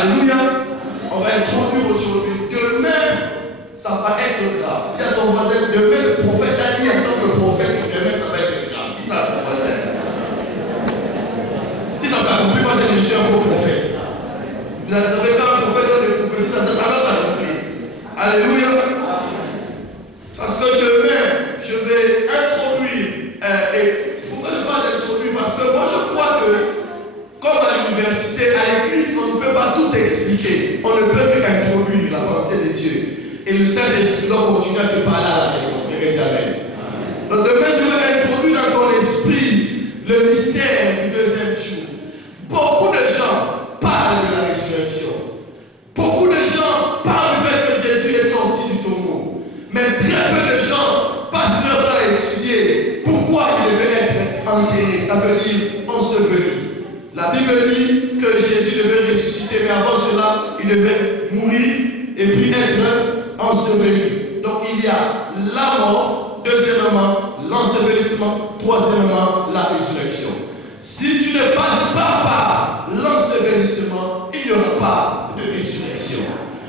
Alléluia. On va introduire aujourd'hui. Demain, ça va être grave. Dis à ton voisin, demain le prophète a dit à tant que le prophète que demain ça va être grave. Dis ça à ton voisin. Si ça t'a compris, moi je suis un faux prophète. Vous avez quand un prophète dans les prophéties, ça t'a compris. Alléluia. Parce que demain, je vais introduire, et pourquoi ne pas l'introduire? Parce que moi je crois que, comme à l'université, à l'église, on ne peut pas tout expliquer. On ne peut qu'introduire la pensée de Dieu. Et le Saint-Esprit doit continuer à te parler à la maison. Donc demain, je vais introduire dans ton esprit le mystère du deuxième jour. Beaucoup de gens parlent de la résurrection. Beaucoup de gens parlent du fait que Jésus est sorti du tombeau. Mais très peu de gens passent leur temps à étudier pourquoi il devait être enterré. Ça veut dire enseveli. La Bible dit que Jésus devait ressusciter, mais avant cela, il devait mourir et puis être enseveli. Donc il y a la mort, deuxièmement, l'ensevelissement, troisièmement, la résurrection. Si tu ne passes pas par l'ensevelissement, il n'y aura pas de résurrection.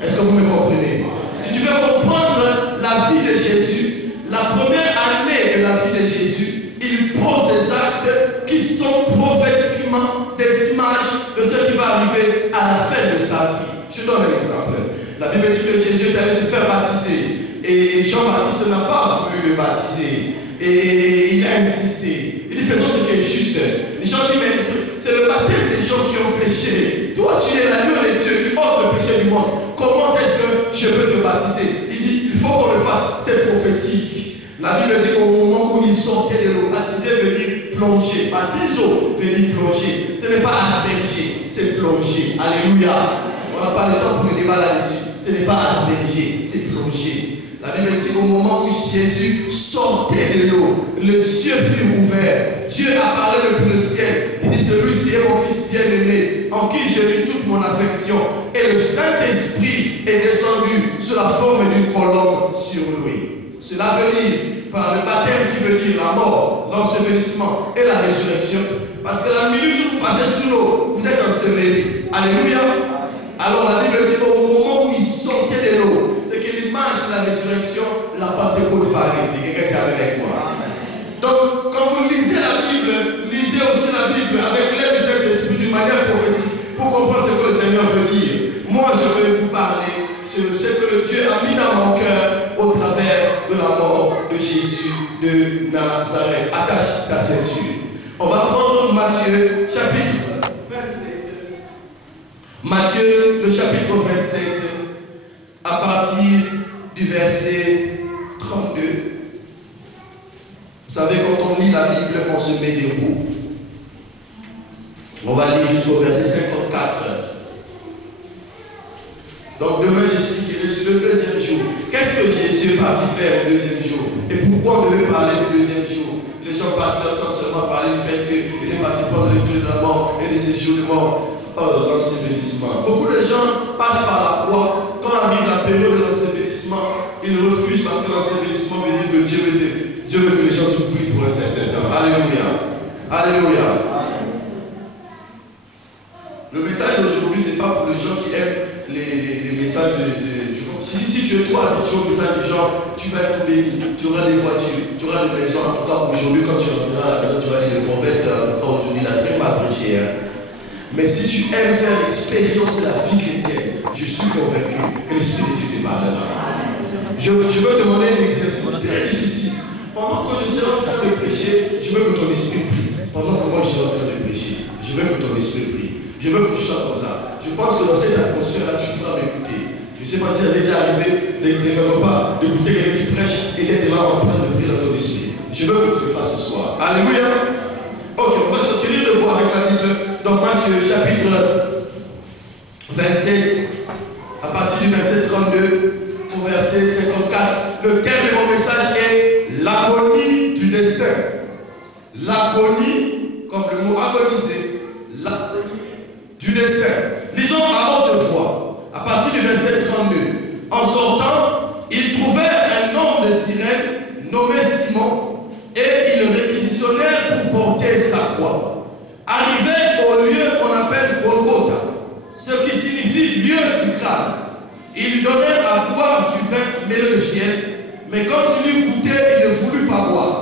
Est-ce que vous me comprenez? Si tu veux comprendre la vie de Jésus, la première année de la vie de Jésus, il pose des actes qui sont prophétiquement des images de ce qui va arriver à la fin de sa vie. Je donne un exemple. La Bible dit que Jésus est allé se faire baptiser. Et Jean-Baptiste n'a pas voulu le baptiser. Et il a insisté. Il dit, faisons ce qui est juste. Les gens disent, mais c'est le baptême des gens qui ont péché. Toi, tu es l'agneau de Dieu qui ôte le péché du monde. Comment est-ce que je peux te baptiser? Il dit, il faut qu'on le fasse. C'est prophétique. La Bible dit qu'au moment où il sortait de l'eau, baptiser veut dire plonger. Baptiso veut dire plonger. Ce n'est pas asperger, c'est plonger. Alléluia. On n'a pas le temps pour le débat là-dessus. Ce n'est pas asperger, c'est plonger. La Bible dit qu'au moment où Jésus sortait de l'eau, le ciel fut ouvert. Dieu a parlé depuis le ciel. Il dit, celui-ci est mon fils bien-aimé, en qui j'ai mis toute mon affection. Et le Saint-Esprit est descendu sous la forme d'une colombe sur lui. Cela veut dire, par le baptême qui veut dire la mort, l'ensevelissement et la résurrection. Parce que la minute où vous passez sous l'eau, vous êtes enseveli. Alléluia. Alors la Bible dit qu'au moment où il sortait de l'eau, c'est que l'image de la résurrection, la Pentecôte va arriver. Quelqu'un qui est avec moi. Donc, quand vous lisez la Bible, lisez aussi la Bible avec l'aide du Saint-Esprit d'une manière prophétique pour comprendre ce que le Seigneur veut dire. Moi, je vais vous parler sur ce que le Dieu a mis dans mon cœur au travers de la mort de Jésus de Nazareth. Attache ta ceinture. On va prendre Matthieu, chapitre 27. Matthieu, le chapitre 27, à partir du verset 32. Vous savez, quand on lit la Bible, on se met debout. On va lire jusqu'au verset 54. Donc demain, j'expliquerai sur le deuxième jour. Qu'est-ce que Jésus est parti faire le deuxième jour? Et pourquoi on devait parler du deuxième jour? Les gens passent leur temps seulement à parler du fait qu'il est parti prendre le clé de la mort et de ses jours de mort. L'ensevelissement. Beaucoup de gens passent par la croix. Quand arrive la période de l'ensevelissement, ils refusent parce que l'ensevelissement veut dire que Dieu veut que les gens s'oublient pour un certain temps. Alléluia. Alléluia. Le message d'aujourd'hui, ce n'est pas pour les gens qui aiment les messages du monde. Si tu es toi, si tu as un message du genre, tu vas être béni, tu auras des voitures, tu auras des maisons. En tout cas, aujourd'hui, quand tu rentreras à la maison, tu vas dire le prophète, aujourd'hui, il n'a très mal prêché. Mais si tu aimes faire l'expérience de la vie chrétienne, je suis convaincu que l'Esprit de Dieu te parlera. Je veux demander un exercice très difficile. Pendant que je serai en train de prêcher, je veux que ton esprit prie. Pendant que moi je serai en train de prêcher, je veux que ton esprit prie. Je veux que tu sois comme ça. Je pense que dans cette atmosphère-là, tu pourras m'écouter. Je ne sais pas si ça a déjà arrivé d'écouter un repas, d'écouter quelqu'un qui prêche et d'être là en train de prier dans ton esprit. Je veux que tu le fasses ce soir. Alléluia. Ok, on va se tenir debout avec la Bible. Donc Matthieu chapitre 27, à partir du verset 32 au verset 54, le thème de mon message est l'agonie du destin. L'agonie, comme le mot agoniser, l'agonie du destin. Lisons à haute voix, à partir du verset 32. En sortant, ils trouvèrent un homme de Cyrène nommé Simon, et ils le réquisitionnèrent pour porter sa croix. Arrivé au lieu qu'on appelle Golgotha, ce qui signifie dit lieu du crâne. Il lui donnait à boire du vin mêlé de fiel, mais quand il eut goûté, il ne voulut pas boire.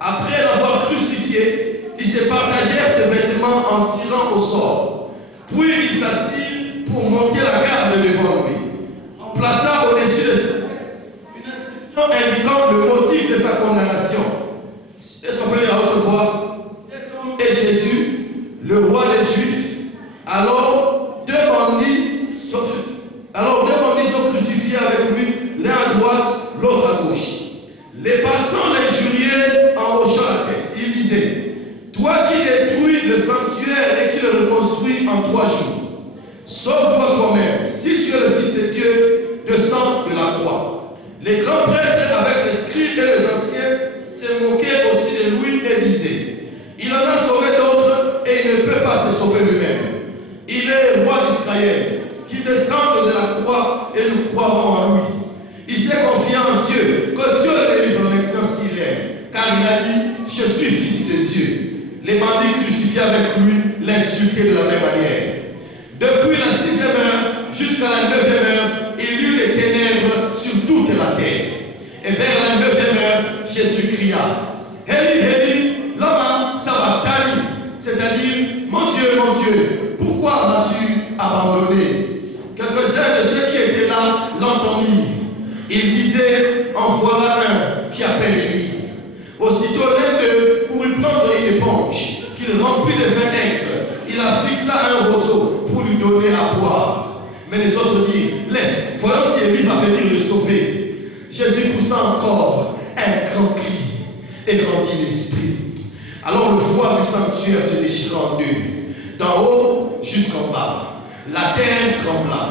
Après l'avoir crucifié, ils se partagèrent ses vêtements en tirant au sort. Puis il s'assit pour monter la garde devant lui. On plaça au-dessus de une inscription indiquant le motif de sa condamnation. Est-ce qu'on peut lire à haute voix? Et Jésus, le roi des Juifs, alors deux bandits sont crucifiés avec lui, l'un à droite, l'autre à gauche. Les passants l'injuriaient en hochant la tête. Ils disaient, toi qui détruis le sanctuaire et qui le reconstruis en 3 jours, sauve-toi toi-même. Si tu es le Fils de Dieu, descends de la croix. Les grands prêtres avec les scribes et les anciens se moquaient aussi de lui et disaient, il en a sauvé d'autres et il ne peut pas se sauver lui-même. Il est roi d'Israël, qui descend de la croix et nous croirons en lui. Il s'est confié en Dieu, que Dieu le délivre maintenant s'il aime. Car il a dit, je suis fils de Dieu. Les bandits crucifiés avec lui l'insultaient de la même manière. Depuis la 6e heure jusqu'à la 9e heure, il y eut des ténèbres sur toute la terre. Et vers la 9e heure, Jésus cria, Eli, Eli, lama sabachthani, c'est-à-dire, mon Dieu, pourquoi m'as-tu abandonné? Quelques-uns de ceux qui étaient là l'entendirent. Il disait, en voilà un qui appelle Élie. Aussitôt l'un d'eux courut prendre une éponge qu'il remplit de vin aigre. Il a fixa un roseau pour lui donner à boire. Mais les autres dirent, laisse, voyons si Élie va venir le sauver. Jésus poussa encore un grand cri et rendit l'esprit. Alors le voile du sanctuaire se déchira en deux, d'en haut jusqu'en bas. La terre trembla,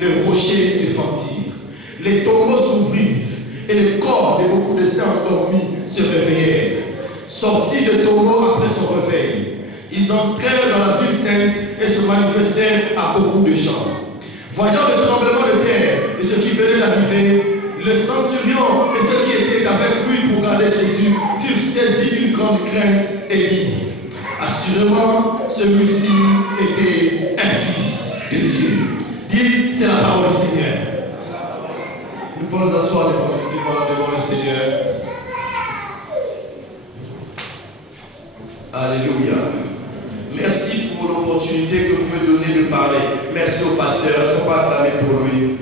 le rocher se fendit, les tombeaux s'ouvrirent et le corps de beaucoup de saints endormis se réveillèrent. Sortis de tombeaux après son réveil, ils entrèrent dans la ville sainte et se manifestèrent à beaucoup de gens. Voyant le tremblement de terre et ce qui venait d'arriver, le centurion et ceux qui étaient avec lui pour garder Jésus furent saisis d'une grande crainte et dit, assurément, celui-ci était un fils de Dieu. Dis, c'est la parole du Seigneur. Nous pouvons nous asseoir devant le Seigneur. Alléluia. Merci pour l'opportunité que vous me donnez de parler. Merci au pasteur. Est-ce qu'on va acclamer pour lui?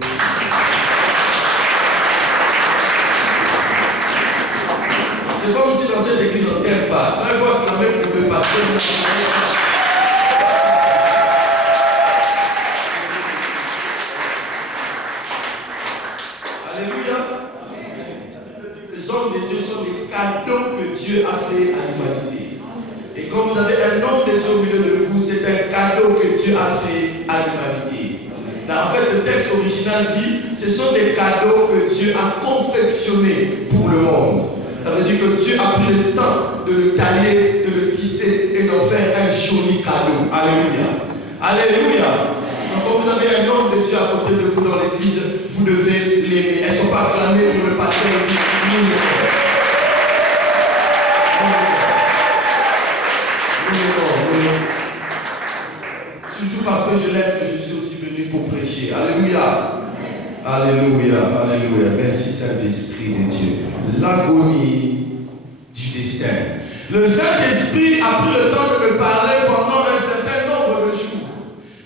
C'est comme si dans cette église on ne t'aime pas. Quand il faut acclamer pour le pasteur, alléluia. Les hommes de Dieu sont des cadeaux que Dieu a fait à l'humanité. Et comme vous avez un homme de Dieu au milieu de vous, c'est un cadeau que Dieu a fait à l'humanité. En fait, le texte original dit, ce sont des cadeaux que Dieu a confectionnés pour le monde. Ça veut dire que Dieu a pris le temps de le tailler, de le tisser et d'en faire un joli cadeau. Alléluia. Alléluia. Donc, quand vous avez un homme de Dieu à côté de vous dans l'église, vous devez l'aimer. Elles ne sont pas acclamées pour le pasteur qui nous le fait. Surtout parce que je l'aime, que je suis aussi venu pour prêcher. Alléluia. Alléluia. Alléluia. Merci Saint-Esprit de Dieu. L'agonie du destin. Le Saint-Esprit a pris le temps de me parler pendant un certain nombre de jours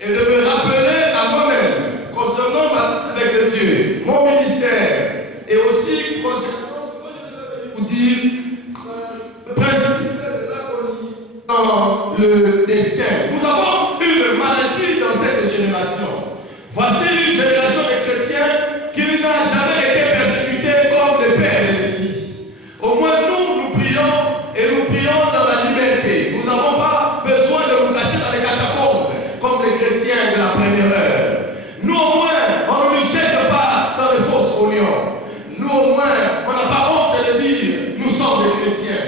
et de me rappeler à moi-même concernant ma vie avec Dieu, mon ministère et aussi concernant ce que je vais vous dire, le principe de l'agonie dans le destin. Nous avons une maladie dans cette génération. Voici une génération de chrétiens qui n'a jamais été persécutée comme des pères et des fils. Au moins nous prions et nous prions dans la liberté. Nous n'avons pas besoin de nous cacher dans les catacombes comme les chrétiens de la première heure. Nous au moins, on ne nous jette pas dans les fosses oignons. Nous au moins, on n'a pas honte de dire, nous sommes des chrétiens.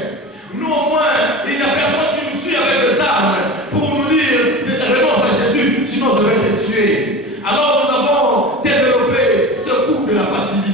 Nous au moins, il n'y a personne qui nous suit avec des armes pour nous dire, renonce à Jésus, sinon je vais te tuer. Alors nous avons développé ce coup de la facilité.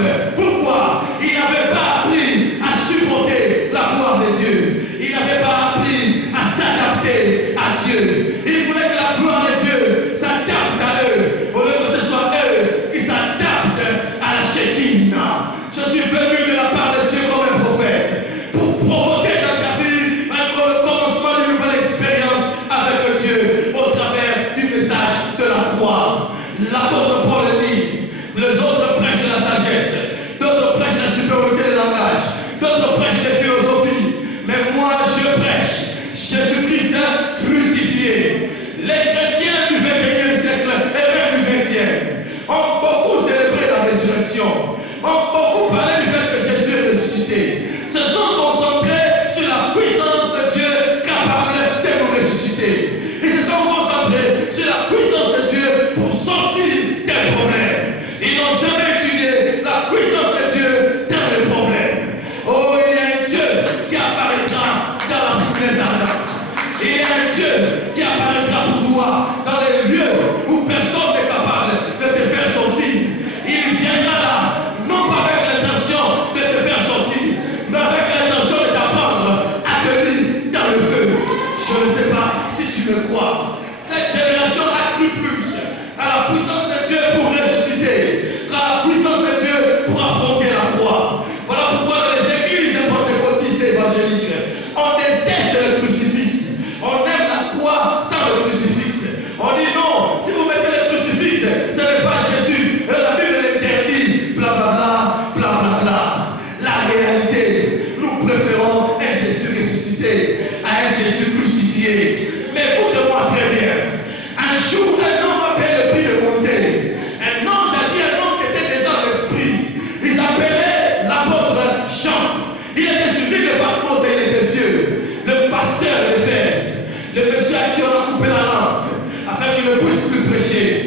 exemple. Pourquoi? Il n'avait pas appris à supporter la gloire de Dieu. Il n'avait pas appris à s'adapter à Dieu. Il voulait que la gloire de Dieu s'adapte à eux, au lieu que ce soit eux qui s'adaptent à la Shekinah. Je suis venu de la part de Dieu comme un prophète pour provoquer dans ta vie le commencement d'une nouvelle expérience avec Dieu au travers du message de la croix. L'apôtre Paul dit, les autres prêchent la sagesse, d'autres prêchent la supériorité des langages, d'autres prêchent les philosophies, mais moi je prêche Jésus-Christ crucifié. Les chrétiens du 21e siècle et même du 20e ont beaucoup célébré la résurrection, ont beaucoup parlé du fait que Jésus est ressuscité, se sont concentrés sur la puissance de Dieu capable de nous ressusciter. Ils se sont concentrés sur la puissance de Dieu pour sortir des problèmes. Ils n'ont jamais étudié la puissance de Dieu dans les problèmes. Oh, il y a un Dieu qui apparaîtra dans la foulée ardente. Il y a un Dieu qui apparaîtra pour toi dans les lieux où personne n'est capable de te faire sortir. Il viendra là, non pas avec l'intention de te faire sortir, mais avec l'intention de t'apprendre à te mettre dans le feu. Je ne sais pas si tu me crois. Cette génération a cru plus à la puissance de Dieu pour ressusciter qu'à la puissance de Dieu pour affronter la croix. Voilà pourquoi dans les églises pentecôtistes et évangéliques, on déteste le crucifix. On aime la croix sans le crucifix. On dit non, si vous mettez le crucifix, ce n'est pas Jésus. La Bible l'interdit, blablabla, blablabla. La réalité, nous préférons un Jésus ressuscité à un Jésus crucifié. Mais écoutez-moi très bien. Un jour, un homme a payé le prix de monter. Un homme, j'ai dit un homme qui était déjà dans l'esprit. Il s'appelait l'apôtre Jean. Il était suivi de Patmos et il était vieux. Le pasteur d'Éphèse. Le monsieur à qui on a coupé la lampe afin qu'il ne puisse plus prêcher.